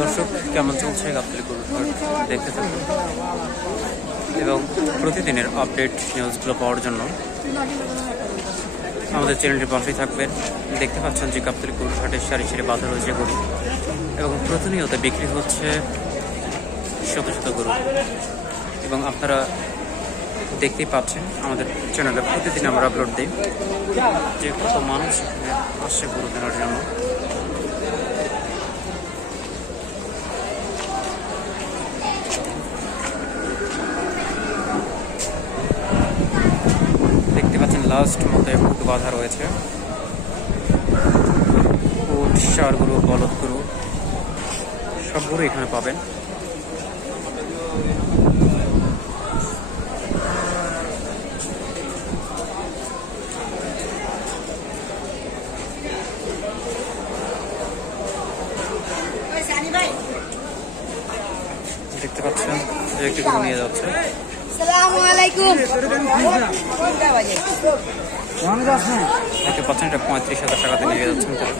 দর্শক কেমন চলছে গাবতলী গরুর হাট দেখতে থাকুন এবং প্রতিদিনের আপডেট নিউজগুলো পাওয়ার জন্য আমাদের চ্যানেলটির পাশেই থাকবেন। দেখতে পাচ্ছেন যে গাবতলী গরুর হাটের সারি সারি বাঁধা রয়েছে গরু এবং প্রতিনিয়ত বিক্রি হচ্ছে শত শত গরু এবং আপনারা দেখতেই পাচ্ছেন আমাদের চ্যানেলে প্রতিদিন আমরা আপলোড দিই যে কত মানুষ আসছে গরু কেনার জন্য। দেখতে পাচ্ছেন লাস্ট মতো উট বাঁধা রয়েছে, উট, ষাঁড় গরু, বলদ গরু সব গরু এখানে পাবেন। দেখতে পাচ্ছেন যে একটি গরু নিয়ে যাচ্ছে। দেখতে পাচ্ছেন এটা 35,000 টাকাতে নিয়ে যাচ্ছেন তারা।